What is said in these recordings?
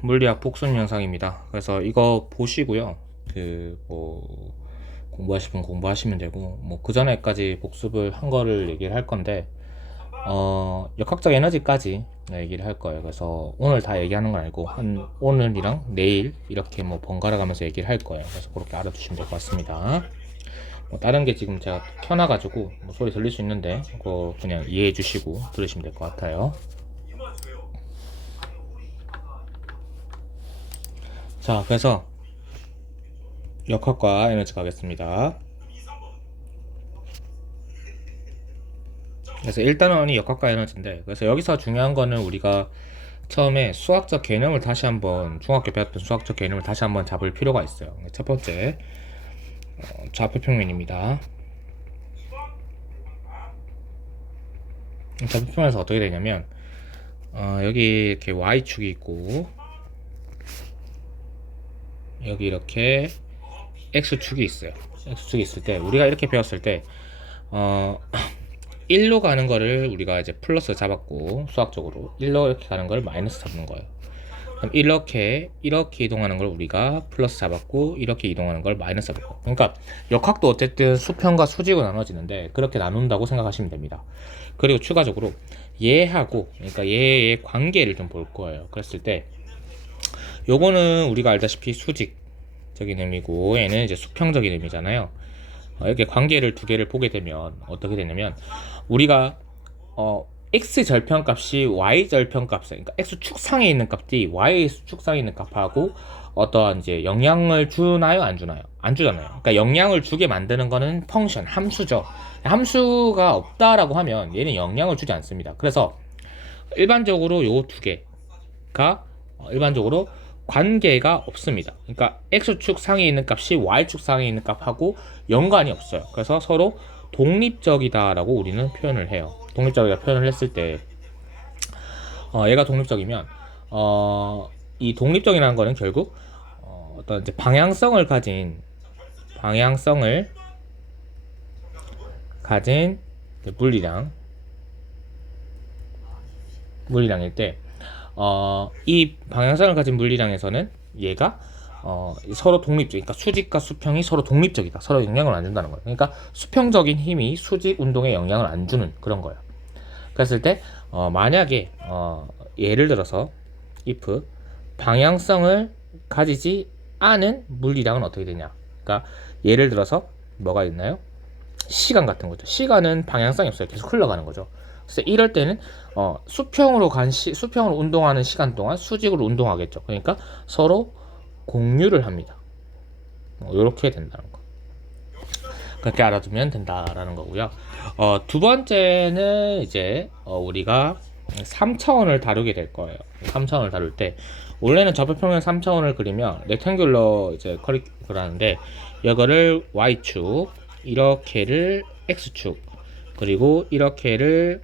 물리학 복습 영상입니다. 그래서 이거 보시고요. 공부하실 분 공부하시면 되고, 그 전에까지 복습을 한 거를 얘기를 할 건데, 역학적 에너지까지 얘기를 할 거예요. 그래서 오늘 다 얘기하는 건 아니고, 오늘이랑 내일 이렇게 번갈아 가면서 얘기를 할 거예요. 그래서 그렇게 알아두시면 될 것 같습니다. 다른 게 지금 제가 켜놔가지고 소리 들릴 수 있는데, 그거 그냥 이해해 주시고 들으시면 될 것 같아요. 자, 그래서 역학과 에너지 가겠습니다. 그래서 일단은 역학과 에너지인데, 그래서 여기서 중요한 거는 우리가 처음에 수학적 개념을 다시 한번, 중학교 배웠던 수학적 개념을 다시 한번 잡을 필요가 있어요. 첫 번째, 좌표평면입니다. 좌표평면에서 어떻게 되냐면, 여기 이렇게 y축이 있고, 여기 이렇게 x축이 있어요. x축이 있을 때, 우리가 이렇게 배웠을 때, 1로 가는 거를 우리가 이제 플러스 잡았고, 수학적으로 1로 이렇게 가는 걸 마이너스 잡는 거예요. 그럼 이렇게 이동하는 걸 우리가 플러스 잡았고, 이렇게 이동하는 걸 마이너스 잡았고. 그러니까 역학도 어쨌든 수평과 수직으로 나눠지는데 그렇게 나눈다고 생각하시면 됩니다. 그리고 추가적으로 얘하고, 그러니까 얘의 관계를 좀 볼 거예요. 그랬을 때 요거는 우리가 알다시피 수직적인 의미고, 얘는 이제 수평적인 의미잖아요. 이렇게 관계를 두 개를 보게 되면 어떻게 되냐면, 우리가 x 절편값이 y 절편값, 그러니까 x 축상에 있는 값이 y 축상에 있는 값하고 어떠한 이제 영향을 주나요, 안 주나요? 안 주잖아요. 그러니까 영향을 주게 만드는 거는 펑션, 함수죠. 함수가 없다라고 하면 얘는 영향을 주지 않습니다. 그래서 일반적으로 요 두 개가 일반적으로 관계가 없습니다. 그러니까 x축 상에 있는 값이 y축 상에 있는 값하고 연관이 없어요. 그래서 서로 독립적이다라고 우리는 표현을 해요. 독립적이다 표현을 했을 때, 얘가 독립적이면, 이 독립적이라는 거는 결국 어떤 이제 방향성을 가진 물리량일 때, 이 방향성을 가진 물리량에서는 얘가 서로 독립적, 그러니까 수직과 수평이 서로 독립적이다. 서로 영향을 안 준다는 거예요. 그러니까 수평적인 힘이 수직 운동에 영향을 안 주는 그런 거예요. 그랬을 때 만약에 예를 들어서 if 방향성을 가지지 않은 물리량은 어떻게 되냐? 그러니까 예를 들어서 뭐가 있나요? 시간 같은 거죠. 시간은 방향성이 없어요. 계속 흘러가는 거죠. 그래서 이럴 때는 수평으로 운동하는 시간 동안 수직으로 운동하겠죠. 그러니까 서로 공유를 합니다. 이렇게 된다는 거. 그렇게 알아두면 된다라는 거고요. 두 번째는 이제 우리가 3차원을 다루게 될 거예요. 3차원을 다룰 때 원래는 좌표평면 3차원을 그리면 렉탱귤러 이제 커리큘러라는데, 이거를 y축, 이렇게를 x축, 그리고 이렇게를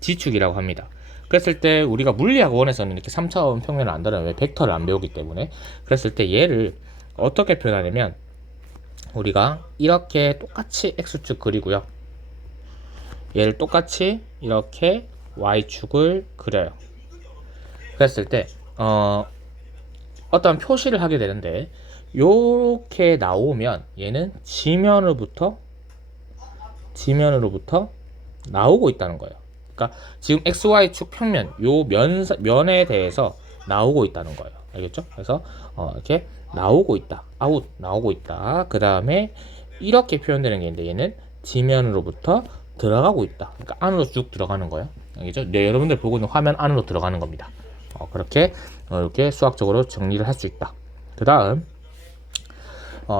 g축이라고 합니다. 그랬을 때 우리가 물리학 1에서는 이렇게 3차원 평면을 안 다루면, 왜 벡터를 안 배우기 때문에. 그랬을 때 얘를 어떻게 표현하냐면, 우리가 이렇게 똑같이 x축 그리고요, 얘를 똑같이 이렇게 y축을 그려요. 그랬을 때 어떤 표시를 하게 되는데, 요렇게 나오면 얘는 지면으로부터 나오고 있다는 거예요. 그러니까 지금 xy축 평면, 요 면에 대해서 나오고 있다는 거예요. 알겠죠? 그래서 이렇게 나오고 있다, 나오고 있다. 그 다음에 이렇게 표현되는 게 있는데, 얘는 지면으로부터 들어가고 있다. 그러니까 안으로 쭉 들어가는 거예요. 알겠죠? 네, 여러분들 보고 있는 화면 안으로 들어가는 겁니다. 그렇게 이렇게 수학적으로 정리를 할 수 있다. 그 다음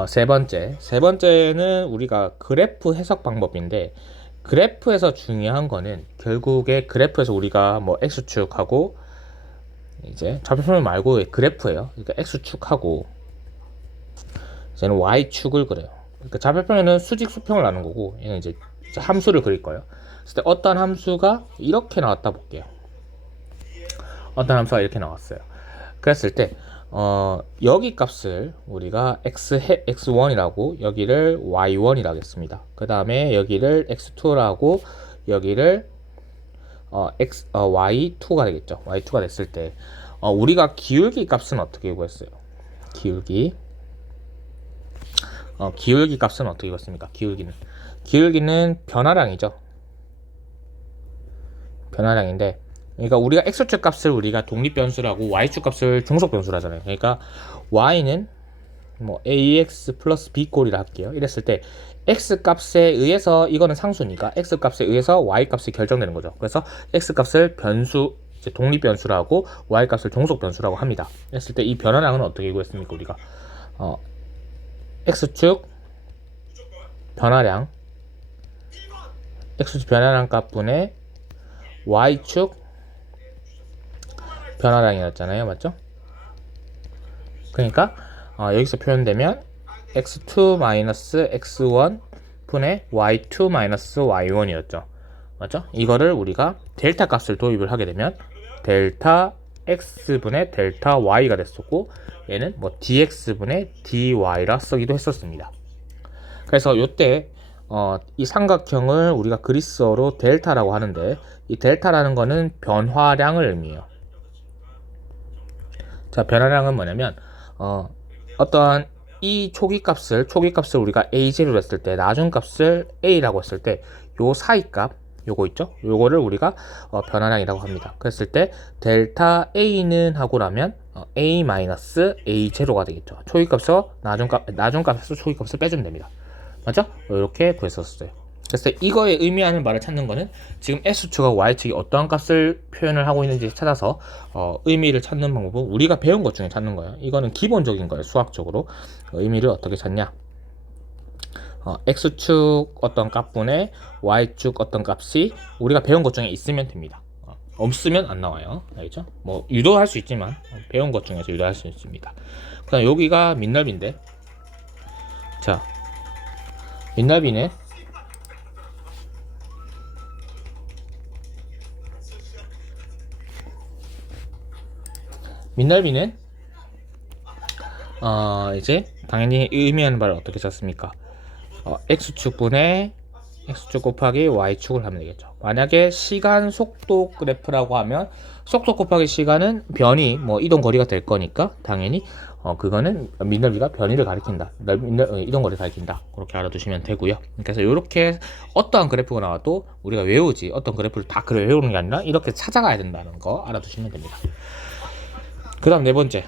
세 번째는 우리가 그래프 해석 방법인데, 그래프에서 중요한 거는 결국에 그래프에서 우리가 x축하고, 이제 좌표평면 말고 그래프예요. 그러니까 x축하고 이제는 y축을 그려요. 그러니까 좌표평면은 수직 수평을 나눈 거고, 얘는 이제 함수를 그릴 거예요. 그래서 어떤 함수가 이렇게 나왔다 볼게요. 어떤 함수가 이렇게 나왔어요. 그랬을 때 여기 값을 우리가 x1이라고, 여기를 y1이라고 했습니다. 그 다음에 여기를 x2라고, 여기를 y2가 되겠죠. y2가 됐을 때 우리가 기울기 값은 어떻게 구했어요? 기울기 값은 어떻게 구했습니까? 기울기는 변화량이죠. 변화량인데, 그러니까 우리가 x축 값을 우리가 독립 변수라고 y축 값을 중속 변수로 하잖아요. 그러니까 y는 뭐 ax 플러스 b 꼴이라 할게요. 이랬을 때 x 값에 의해서, 이거는 상수니까 x 값에 의해서 y 값이 결정되는 거죠. 그래서 x 값을 변수, 이제 독립 변수라고 y 값을 종속 변수라고 합니다. 했을 때 이 변화량은 어떻게 구했습니까? 우리가 x축 변화량 값분의 y축 변화량이었잖아요. 맞죠? 그러니까 여기서 표현되면 x2-x1 분의 y2-y1이었죠. 맞죠? 이거를 우리가 델타 값을 도입을 하게 되면 델타 x분의 델타 y가 됐었고, 얘는 뭐 dx분의 dy라 쓰기도 했었습니다. 그래서 요때 이 삼각형을 우리가 그리스어로 델타라고 하는데, 이 델타라는 거는 변화량을 의미해요. 자, 변화량은 뭐냐면 어떠한 이 초기값을 우리가 a0로 했을 때, 나중값을 a라고 했을 때 요 사이값, 요거 있죠? 요거를 우리가 변화량이라고 합니다. 그랬을 때 델타 a는 하고 나면 a-a0가 되겠죠. 초기값에서 나중값에서 초기값을 빼주면 됩니다. 맞죠? 이렇게 구했었어요. 그래서 이거에 의미하는 바를 찾는 거는 지금 x축과 y축이 어떠한 값을 표현을 하고 있는지 찾아서 의미를 찾는 방법은 우리가 배운 것 중에 찾는 거예요. 이거는 기본적인 거예요. 수학적으로. 의미를 어떻게 찾냐? x축 어떤 값분의 y축 어떤 값이 우리가 배운 것 중에 있으면 됩니다. 없으면 안 나와요. 알겠죠? 뭐 유도할 수 있지만 배운 것 중에서 유도할 수 있습니다. 그다음 여기가 민넓이인데, 자, 민넓이는 이제 당연히 의미하는 바를 어떻게 썼습니까? x축분의 x축 곱하기 y축을 하면 되겠죠. 만약에 시간 속도 그래프라고 하면 속도 곱하기 시간은 변이 뭐 이동 거리가 될 거니까 당연히 그거는 민넓이가 변이를 가리킨다. 이동 거리를 가리킨다. 그렇게 알아두시면 되고요. 그래서 이렇게 어떠한 그래프가 나와도 우리가 외우지, 어떤 그래프를 다 그래 외우는 게 아니라 이렇게 찾아가야 된다는 거 알아두시면 됩니다. 그 다음 네 번째,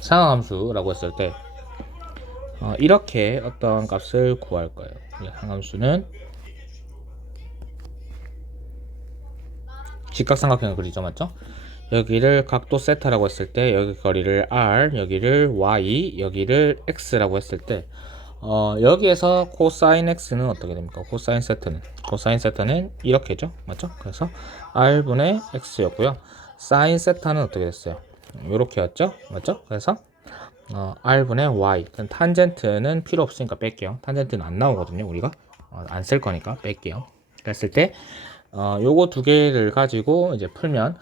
상하함수라고 했을 때 이렇게 어떤 값을 구할 거예요. 상함수는 직각삼각형을 그리죠. 맞죠? 여기를 각도 세타라고 했을 때 여기 거리를 r, 여기를 y, 여기를 x라고 했을 때 여기에서 코사인 x는 어떻게 됩니까? 코사인 세타는 이렇게죠. 맞죠? 그래서 r분의 x였고요. 사인 세타는 어떻게 됐어요? 이렇게였죠. 맞죠? 그래서 r분의 y. 탄젠트는 필요 없으니까 뺄게요. 탄젠트는 안 나오거든요. 우리가 안 쓸 거니까 뺄게요. 그랬을 때 요거 두 개를 가지고 이제 풀면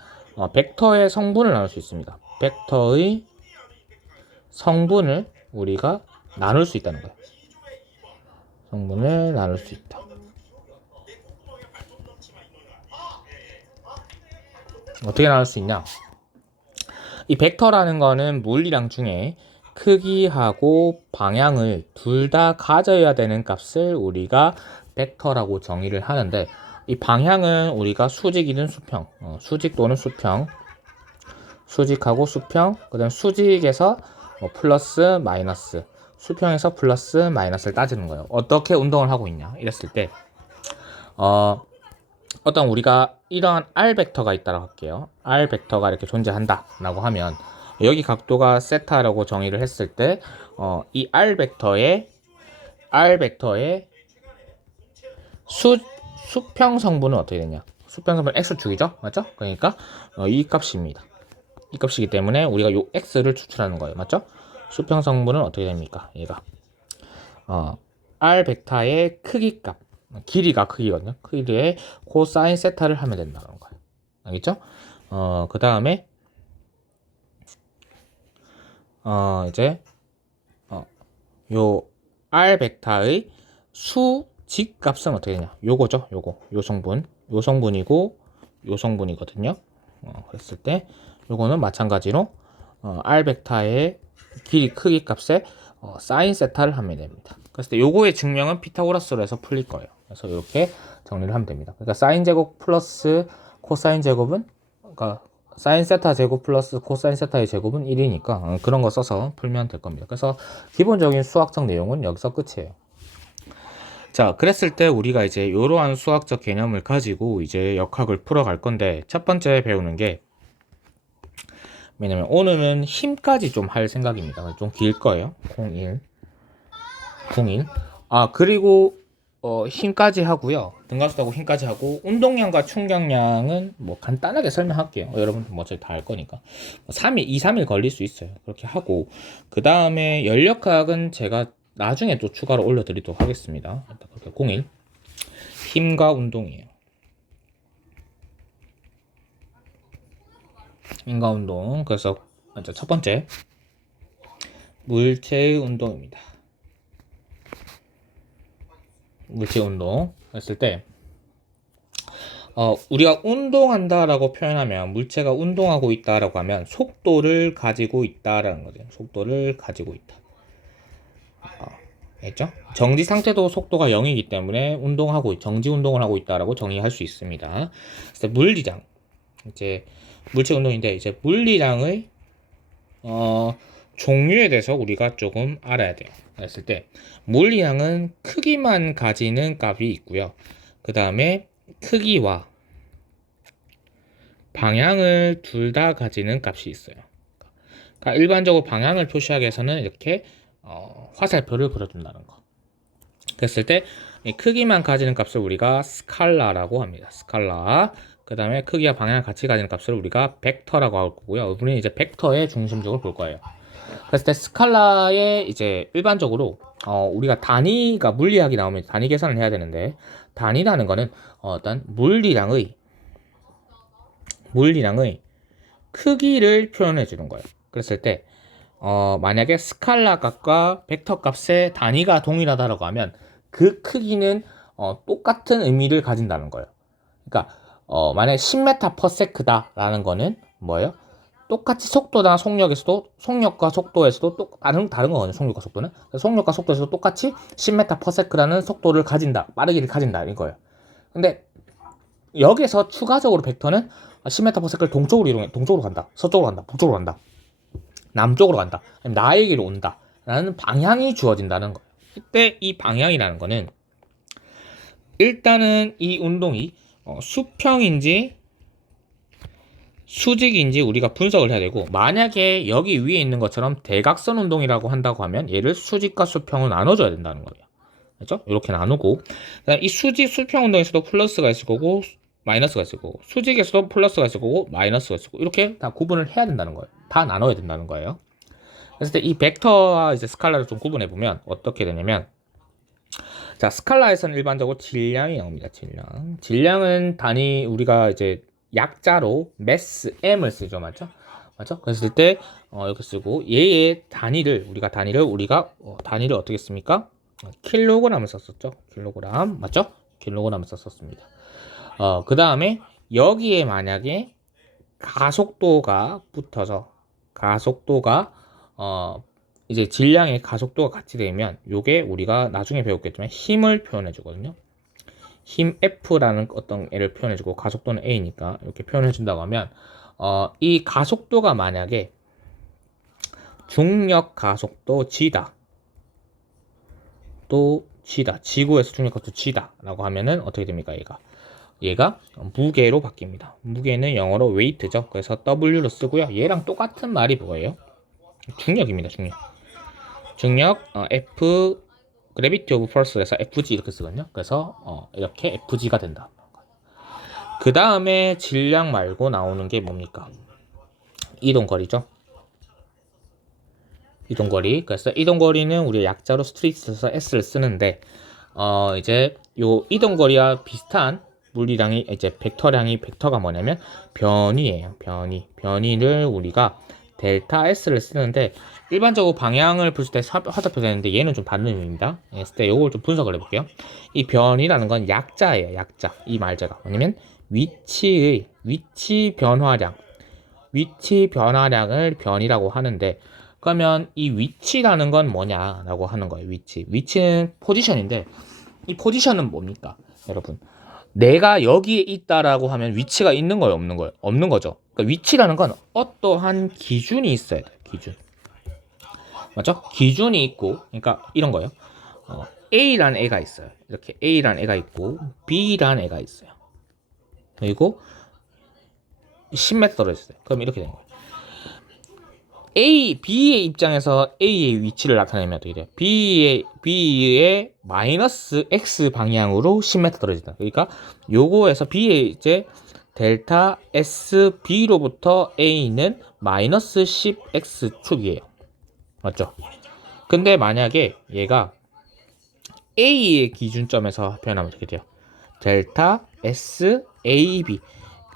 벡터의 성분을 나눌 수 있습니다. 벡터의 성분을 우리가 나눌 수 있다는 거예요. 성분을 나눌 수 있다. 어떻게 나눌 수 있냐? 이 벡터라는 거는 물리량 중에 크기하고 방향을 둘 다 가져야 되는 값을 우리가 벡터라고 정의를 하는데, 이 방향은 우리가 수직이든 수평, 수직 또는 수평, 수직하고 수평, 그 다음 수직에서 플러스 마이너스, 수평에서 플러스 마이너스를 따지는 거예요. 어떻게 운동을 하고 있냐 이랬을 때 어떤 우리가 이러한 r 벡터가 있다고 할게요. r 벡터가 이렇게 존재한다 라고 하면 여기 각도가 세타라고 정의를 했을 때 이 r 벡터의 수평 성분은 어떻게 되냐? 수평 성분은 x축이죠. 맞죠? 그러니까 이 값입니다. 이 값이기 때문에 우리가 요 x를 추출하는 거예요. 맞죠? 수평 성분은 어떻게 됩니까? 얘가 r 벡터의 크기 값, 길이가 크기거든요. 크기에 코사인 세타를 하면 된다는 거예요. 알겠죠? 그 다음에 이제 요 R 벡터의 수직 값은 어떻게 되냐? 요거죠. 요 성분이고 요 성분이거든요. 그랬을 때 요거는 마찬가지로 R 벡터의 길이 크기 값에 사인 세타를 하면 됩니다. 그랬을 때 요거의 증명은 피타고라스로 해서 풀릴 거예요. 그래서 이렇게 정리를 하면 됩니다. 그러니까 사인 제곱 플러스 코사인 제곱은 그러니까 사인 세타 제곱 플러스 코사인 세타의 제곱은 1이니까 그런 거 써서 풀면 될 겁니다. 그래서 기본적인 수학적 내용은 여기서 끝이에요. 자, 그랬을 때 우리가 이제 이러한 수학적 개념을 가지고 이제 역학을 풀어갈 건데 첫 번째 배우는 게 왜냐면 오늘은 힘까지 좀 할 생각입니다. 좀 길 거예요. 01. 그리고 힘까지 하고요. 등가속도하고 힘까지 하고 운동량과 충격량은 뭐 간단하게 설명할게요. 여러분들 뭐 어차피 다 알 거니까 2, 3일 걸릴 수 있어요. 그렇게 하고 그 다음에 연력학은 제가 나중에 또 추가로 올려드리도록 하겠습니다. 그렇게 01 힘과 운동이에요. 힘과 운동. 그래서 먼저 첫 번째 물체의 운동입니다. 물체 운동 했을 때 우리가 운동한다라고 표현하면 물체가 운동하고 있다라고 하면 속도를 가지고 있다라는 거죠. 속도를 가지고 있다. 알겠죠? 정지 상태도 속도가 0이기 때문에 정지 운동을 하고 있다라고 정의할 수 있습니다. 그래서 물리량 이제 물체 운동인데 이제 물리량의 종류에 대해서 우리가 조금 알아야 돼요. 그랬을 때 물리량은 크기만 가지는 값이 있고요. 그 다음에 크기와 방향을 둘 다 가지는 값이 있어요. 그러니까 일반적으로 방향을 표시하기 위해서는 이렇게 화살표를 그려준다는 거. 그랬을 때 크기만 가지는 값을 우리가 스칼라라고 합니다. 스칼라. 그 다음에 크기와 방향을 같이 가지는 값을 우리가 벡터라고 할 거고요. 우리는 이제 벡터의 중심적으로 볼 거예요. 그랬을 때 스칼라에 이제 일반적으로 우리가 단위가 물리학이 나오면 단위 계산을 해야 되는데 단위라는 거는 어떤 물리량의 크기를 표현해 주는 거예요. 그랬을 때 만약에 스칼라 값과 벡터 값의 단위가 동일하다고 하면 그 크기는 똑같은 의미를 가진다는 거예요. 그러니까 만약에 10m/s라는 거는 뭐예요? 똑같이 속도나 속력과 속도에서도 다른 거거든요. 속력과 속도는 속력과 속도에서도 똑같이 10m/s라는 속도를 가진다, 빠르기를 가진다 이거예요. 근데 여기서 추가적으로 벡터는 10m/s를 동쪽으로 간다, 서쪽으로 간다, 북쪽으로 간다, 남쪽으로 간다, 나에게로 온다 라는 방향이 주어진다는 거예요. 이때 이 방향이라는 거는 일단은 이 운동이 수평인지 수직인지 우리가 분석을 해야 되고 만약에 여기 위에 있는 것처럼 대각선 운동이라고 한다고 하면 얘를 수직과 수평으로 나눠줘야 된다는 거예요. 그렇죠? 이렇게 나누고 이 수직 수평 운동에서도 플러스가 있을 거고 마이너스가 있을 거고 수직에서도 플러스가 있을 거고 마이너스가 있을 거고 이렇게 다 구분을 해야 된다는 거예요. 다 나눠야 된다는 거예요. 그래서 이 벡터와 이제 스칼라를 좀 구분해 보면 어떻게 되냐면 자, 스칼라에서는 일반적으로 질량이 나옵니다. 질량은 단위 우리가 이제 약자로 매스 m을 쓰죠. 맞죠? 그랬을 때 이렇게 쓰고 얘의 단위를 단위를 어떻게 씁니까? 킬로그램을 썼었죠. 킬로그램. 맞죠? 킬로그램을 썼었습니다. 그 다음에 여기에 만약에 가속도가 붙어서 이제 질량의 가속도가 같이 되면 요게 우리가 나중에 배웠겠지만 힘을 표현해 주거든요. 힘 F라는 어떤 애를 표현해 주고 가속도는 A니까 이렇게 표현해 준다고 하면 이 가속도가 만약에 중력 가속도 G다. 또 G다. 지구에서 중력 가속도 G다 라고 하면은 어떻게 됩니까? 얘가 무게로 바뀝니다. 무게는 영어로 weight죠. 그래서 W로 쓰고요. 얘랑 똑같은 말이 뭐예요? 중력입니다. 중력 F gravity of force에서 FG 이렇게 쓰거든요. 그래서 이렇게 FG가 된다. 그 다음에 질량 말고 나오는 게 뭡니까? 이동거리죠. 이동거리. 그래서 이동거리는 우리 약자로 스트릿에서 S를 쓰는데 이제 요 이동거리와 비슷한 물리량이 이제 벡터가 뭐냐면 변위예요. 변위를 우리가 델타 S를 쓰는데 일반적으로 방향을 볼 때 화살표 되는데 얘는 좀 다른 의미입니다. 했을 때 이걸 좀 분석을 해볼게요. 이 변이라는 건 약자예요. 약자. 이 말자가 뭐냐면 위치 변화량을 변이라고 하는데 그러면 이 위치라는 건 뭐냐라고 하는 거예요. 위치는 포지션인데 이 포지션은 뭡니까? 여러분 내가 여기에 있다라고 하면 위치가 있는 거예요, 없는 거예요? 없는 거죠. 그러니까 위치라는 건 어떠한 기준이 있어야 돼요. 기준. 맞죠? 기준이 있고, 그러니까 이런 거예요. A라는 애가 있어요. 이렇게 A라는 애가 있고, B라는 애가 있어요. 그리고 10m 떨어졌어요. 그럼 이렇게 되는 거예요. B의 입장에서 A의 위치를 나타내면 어떻게 돼요? B의 마이너스 X 방향으로 10m 떨어진다. 그러니까 요거에서 B의 이제 델타 SB로부터 A는 마이너스 10X 축이에요. 맞죠? 근데 만약에 얘가 A의 기준점에서 표현하면 어떻게 돼요? 델타 SAB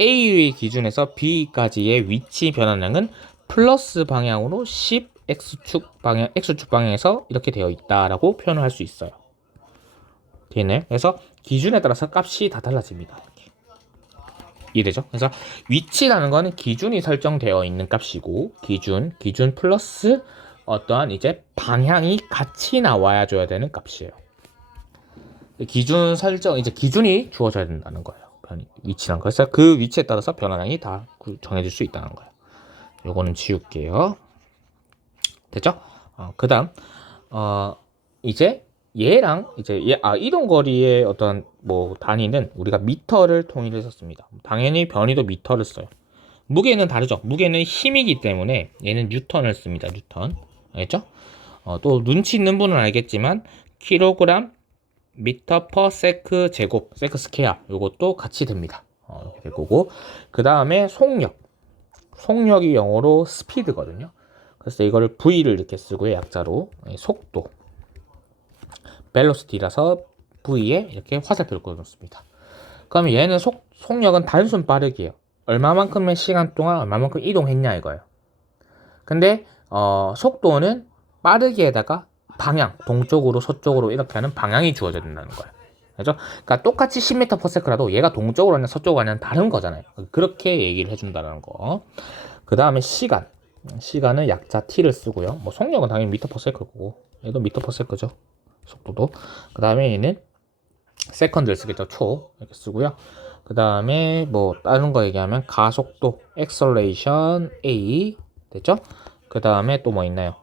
A의 기준에서 B까지의 위치 변화량은 플러스 방향으로 10x축 방향, x축 방향에서 이렇게 되어 있다라고 표현을 할 수 있어요. 되네. 그래서 기준에 따라서 값이 다 달라집니다. 이렇게. 이해되죠? 그래서 위치라는 거는 기준이 설정되어 있는 값이고 기준 플러스 어떠한 이제 방향이 같이 나와야 줘야 되는 값이에요. 기준 설정 이제 기준이 주어져야 된다는 거예요. 위치란 거. 그래서 그 위치에 따라서 변화량이 다 정해질 수 있다는 거예요. 요거는 지울게요. 됐죠? 그다음 이제 얘랑 이제 이동 거리의 어떤 뭐 단위는 우리가 미터를 통일했었습니다. 당연히 변이도 미터를 써요. 무게는 다르죠. 무게는 힘이기 때문에 얘는 뉴턴을 씁니다. 뉴턴. 알겠죠? 또 눈치 있는 분은 알겠지만 킬로그램 미터 퍼 세크 제곱 세크 스퀘어 요것도 같이 됩니다. 이렇게 될 거고 그 다음에 속력이 영어로 스피드거든요. 그래서 이거를 V를 이렇게 쓰고요. 약자로 속도 velocity라서 V에 이렇게 화살표를 그어놓습니다. 그러면 얘는 속력은 단순 빠르기예요. 얼마만큼의 시간 동안 얼마만큼 이동했냐 이거예요. 근데 속도는 빠르기에다가 방향 동쪽으로 서쪽으로 이렇게 하는 방향이 주어져야 된다는 거예요. 그죠? 그러니까 똑같이 10m/s라도 얘가 동쪽으로 하냐 서쪽으로 하냐는 다른 거잖아요. 그렇게 얘기를 해준다는 거. 그 다음에 시간은 약자 t를 쓰고요. 뭐 속력은 당연히 m/s고 얘도 m/s죠. 속도도. 그 다음에 얘는 세컨드를 쓰겠죠. 초 이렇게 쓰고요. 그 다음에 뭐 다른 거 얘기하면 가속도 acceleration a 됐죠? 그 다음에 또 뭐 있나요?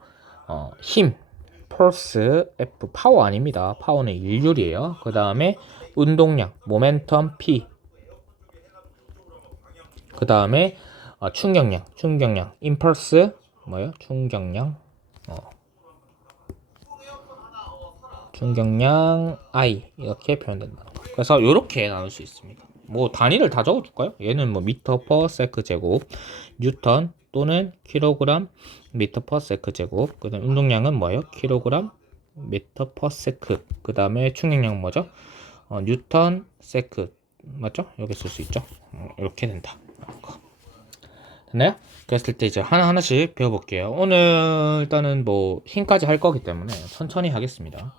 힘 펄스 F 파워 아닙니다. 파워는 일률이에요. 그 다음에 운동량 모멘텀 P 그 다음에 충격량 임펄스 뭐예요? 충격량 I 이렇게 표현된다는 거. 그래서 이렇게 나눌 수 있습니다. 뭐 단위를 다 적어줄까요? 얘는 뭐 미터 퍼 세크 제곱 뉴턴 또는 킬로그램 미터 퍼 세크 제곱 그 다음 운동량은 뭐예요? 킬로그램 미터 퍼 세크 그 다음에 충격량 뭐죠? 뉴턴 세크 맞죠? 여기 쓸 수 있죠? 이렇게 된다. 됐나요? 그랬을 때 이제 하나하나씩 배워볼게요. 오늘 일단은 뭐 힘까지 할 거기 때문에 천천히 하겠습니다.